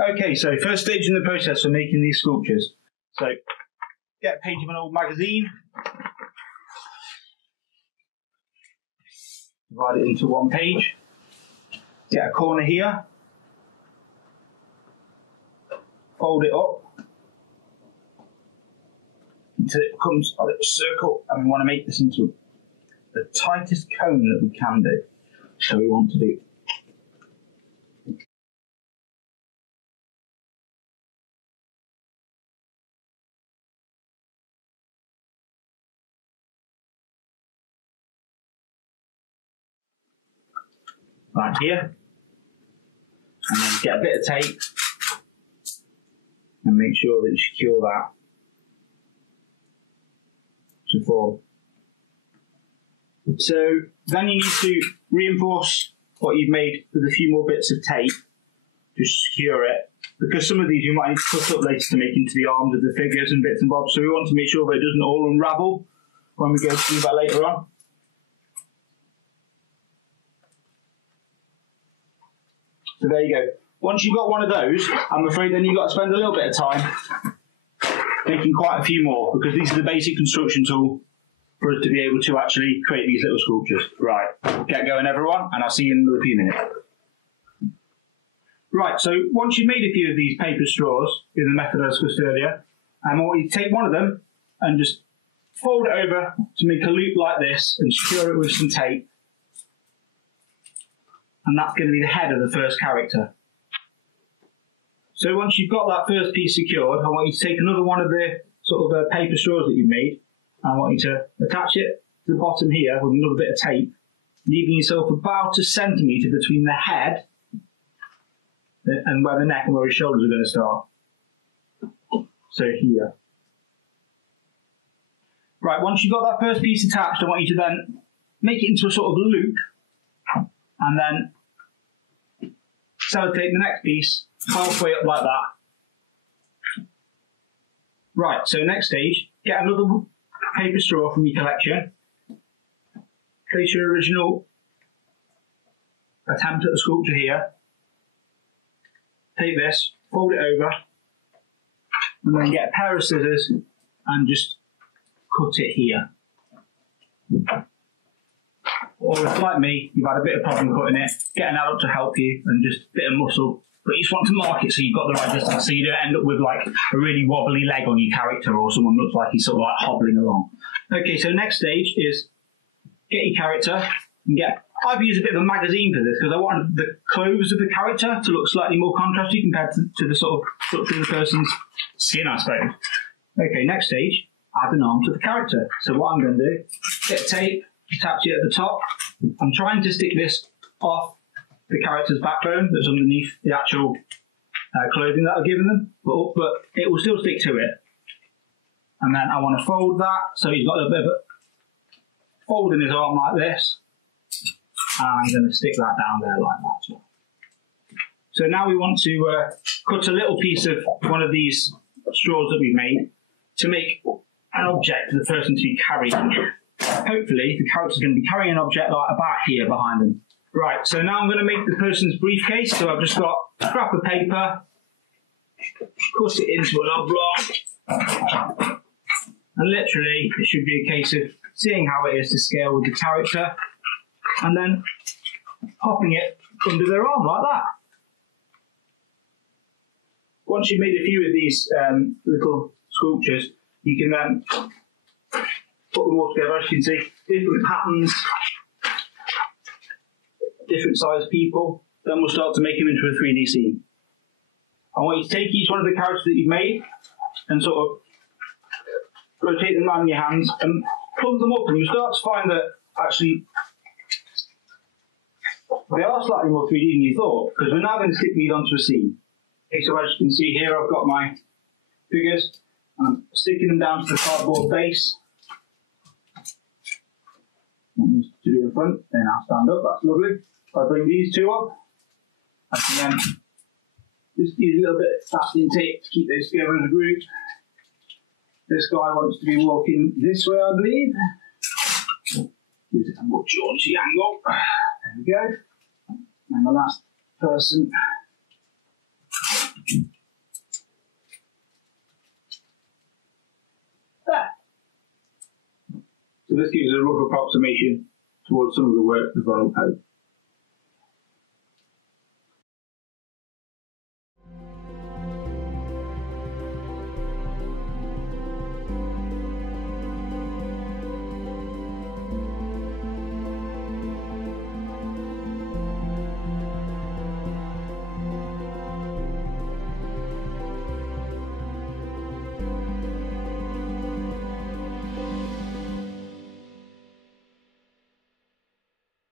Okay, so first stage in the process for making these sculptures. So, get a page of an old magazine, divide it into one page, get a corner here, fold it up until it becomes a little circle, and we want to make this into the tightest cone that we can do. So we want to do right here, and then get a bit of tape and make sure that you secure that to form. So then you need to reinforce what you've made with a few more bits of tape to secure it, because some of these you might need to cut up later to make into the arms of the figures and bits and bobs, so we want to make sure that it doesn't all unravel when we go to do that later on. So there you go. Once you've got one of those, I'm afraid then you've got to spend a little bit of time making quite a few more, because these are the basic construction tool for us to be able to actually create these little sculptures. Right, get going everyone, and I'll see you in another few minutes. Right, so once you've made a few of these paper straws in the method I discussed earlier, I want you to take one of them and just fold it over to make a loop like this and secure it with some tape. And that's going to be the head of the first character. So once you've got that first piece secured, I want you to take another one of the sort of paper straws that you've made, and I want you to attach it to the bottom here with another bit of tape, leaving yourself about a centimetre between the head and where the neck and where his shoulders are going to start. So here. Right, once you've got that first piece attached, I want you to then make it into a sort of loop, and then sellotape the next piece halfway up like that. Right, so next stage, get another paper straw from your collection, place your original attempt at the sculpture here, take this, fold it over, and then get a pair of scissors and just cut it here. Or if, like me, you've had a bit of problem cutting it, get an adult to help you and just a bit of muscle. But you just want to mark it so you've got the right distance, so you don't end up with like a really wobbly leg on your character, or someone looks like he's sort of like hobbling along. Okay, so next stage is get your character and get. I've used a bit of a magazine for this because I wanted the clothes of the character to look slightly more contrasty compared to the sort of structure of the person's skin, I suppose. Okay, next stage, add an arm to the character. So what I'm going to do, get tape, attach it at the top. I'm trying to stick this off the character's backbone that's underneath the actual clothing that I've given them, but it will still stick to it. And then I want to fold that so he's got a bit of a fold in his arm like this, and I'm going to stick that down there like that as well. So now we want to cut a little piece of one of these straws that we've made to make an object for the person to be carrying. Hopefully the character's going to be carrying an object like about here behind them. Right, so now I'm going to make the person's briefcase. So I've just got a scrap of paper, cut it into an oblong, and literally it should be a case of seeing how it is to scale with the character, and then popping it under their arm like that. Once you've made a few of these little sculptures, you can then put them all together. As you can see, different patterns, different sized people. Then we'll start to make them into a 3D scene. I want you to take each one of the characters that you've made and sort of rotate them around in your hands and plug them up, and you start to find that actually they are slightly more 3D than you thought, because we're now going to stick these onto a scene. Okay, so as you can see here, I've got my figures, and I'm sticking them down to the cardboard base. To do in front, then I'll stand up, that's lovely. If I bring these two up, I can then just use a little bit of masking tape to keep those together as a group. This guy wants to be walking this way, I believe. Use it a more jaunty angle. There we go. And the last person There. So this gives a rough approximation towards some of the work of Ronald Pope.